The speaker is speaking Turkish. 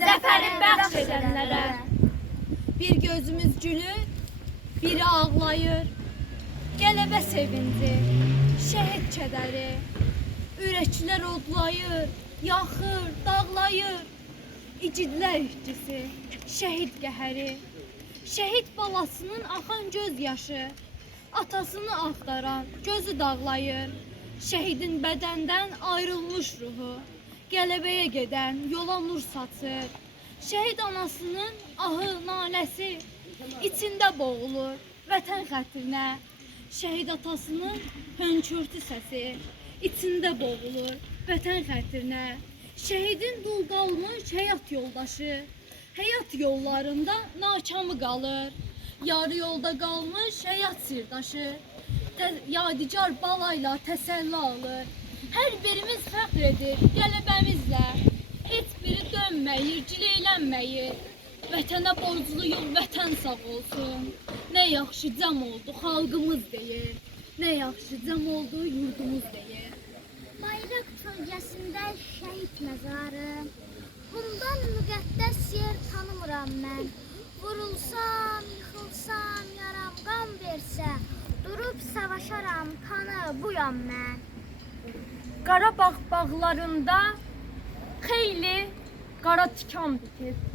zəfəri bəxş edənlərə. Bir gözümüz gülür, biri ağlayır. Qələbə sevinci, şəhid kədəri. Ürəklər odlayır, yaxır, dağlayır. İgidlər işçisi, şəhid qəhəri. Şəhid balasının axan göz yaşı, atasını axtaran gözü dağlayır. Şəhidin bədəndən ayrılmış ruhu, qələbəyə gedən yola nur saçır. Şəhid anasının ahı, naləsi içində boğulur vətən xətrinə. Şəhid atasının hönkürtü səsi içində boğulur vətən xətrinə. Şəhidin dul qalmış həyat yoldaşı həyat yollarında nakamı qalır. Yarı yolda qalmış həyat sirdaşı yadigar balayla təsəlli alır. Hər birimiz fəxr edir qələbəmizlə. Heç biri dönməyir, cileylənməyir. Vətənə borcluyum, vətən sağ olsun. Nə yaxşı cəm oldu xalqımız deyir. Nə yaxşı cəm oldu yurdumuz deyir. Bayraq kölgəsində şəhid məzarı. Bundan müqəddəs yer tanımıram mən. Vurulsam, yıxılsam, yaram qan versə, durub savaşaram, kanı buyam mən. Qarabağ bağlarında xeyli qara tikan bitir.